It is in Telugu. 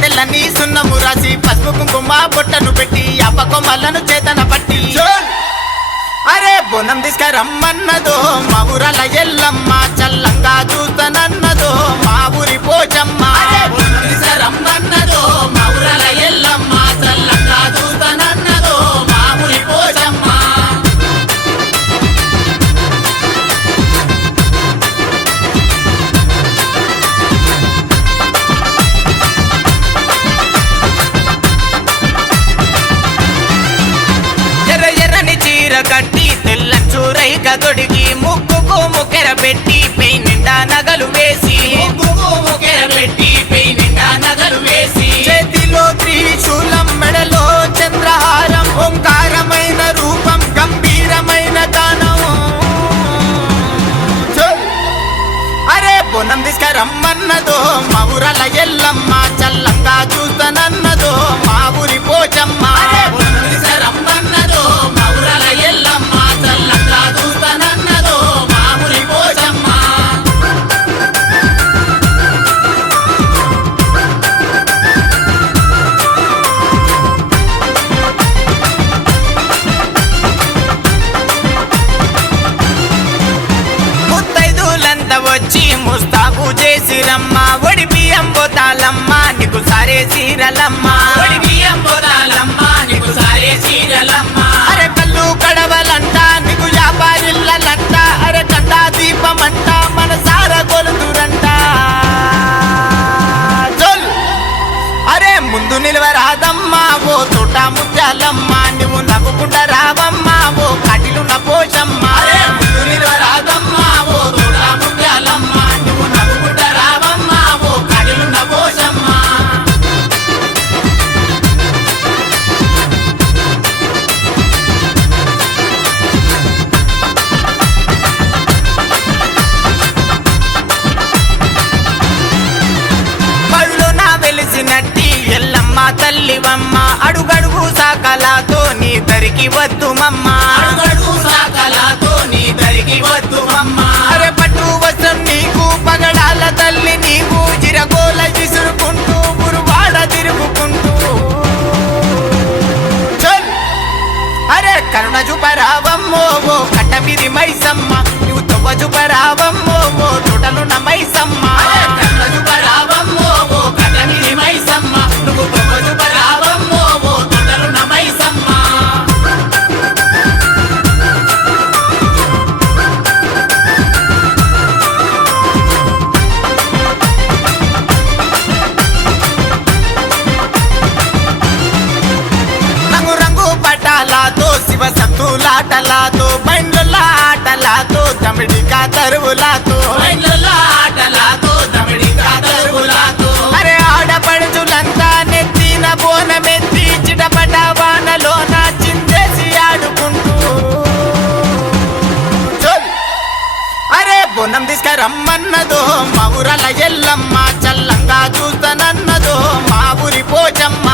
తెల్లని సున్నము రాసి పసుపు కుంకుమ బొట్టను పెట్టి అప్ప కొమ్మలను చేతన పట్టి అరే బోనం తీసుకరమ్మన్నదో మా ఊరల ఎల్లమ్మ చల్లంగా చూస్తానన్నదో మా ఊరి పోచమ్మ బోనం తీసుకరమ్మన్నదో మా ఊరల ఎల్లమ్మ చల్లంగా చూస్తానన్నదో మా ఊరి పోచమ్మ కట్టి తెల్లని చూరైక తొడిగి ముక్కుకు ముక్కెర పెట్టి పెయి నిండా నగలు వేసి చేతిలో త్రిశూలం మెడలో చంద్రహారం ఓంకారమైన రూపం గంభీరమైన దానం అరే బోనం తీసుకరమ్మన్నదో మా ఊరల ఎల్లమ్మ చల్లంగా చూస్తానన్నదో మా ఊరి పోచమ్మ బోనం తీసుకరమ్మన్నదో మా ఊరల ఎల్లమ్మ చల్లంగా చూస్తానన్నదో మా ఊరి పోచమ్మ ముత్తైదులంతా వచ్చి ముస్తాబు చేసిరమ్మ ఒడి బియ్యం పోతాలమ్మ నీకు సారే చీరలమ్మ ఒడి బియ్యం పోతాలమ్మ నీకు సారే చీరలమ్మ అరే కళ్ళు కడవలంట నీకు వ్యాపారిల్లలంట అరే కండా దీపమంట మన సార కొలుదురంట అరే ముందు నిలవరాదమ్మా ఓ తోట ముత్యాలమ్మ నువ్వు నవ్వుకుంటా రావమ్మా ఓ కటిలున్న పోషమ్మ అరే ముందు నిలవరాదమ్మా ఓ తోట ముత్యాలమ్మ నువ్వు నవ్వుకుంటా రావమ్మా ఓ కటిలున్న పోషమ్మ వెలిసినట్టి ఎల్లమ్మ తల్లివమ్మ అడుగడుగు సాకలాతో నీ దరికి వద్దు మమ్మ అడుగడుగు సాకలాతో నీ దరికి వద్దు మమ్మ అరే పట్టు వస్త్రం నీకు పగడాల తల్లి నీవు జిరగోల విసురుకుంటూ గురువాడ తిరుగుకుంటూ అరే కరుణ చూపరావమ్మో ఓ కట్టమిది మైసమ్మ నువ్వు తొవ్వ చూపరావమ్మో ఓ తోటలున్న మైసమ్మ కరుణ చూపరావమ్మో ఓ కట్టమిది మైసమ్మ నువ్వు తొవ్వ చూపరావమ్మో ఓ తోటలున్న మైసమ్మ రంగు రంగు పటాలతో శివ సత్తులాటలతో బండ్ల ఆటలతో దమిడికా తరువులతో ఆటలతో దమిడికా తరువులతో అరే ఆడపడుచులంతా నెత్తిన బోనమెత్తి చిటపట వానలోన చిందేసి ఆడుకుంటూ అరే బోనం తీసుకరమ్మన్నదో మా ఊరల ఎల్లమ్మ చల్లంగా చూస్తానన్నదో మా ఊరి పోచమ్మ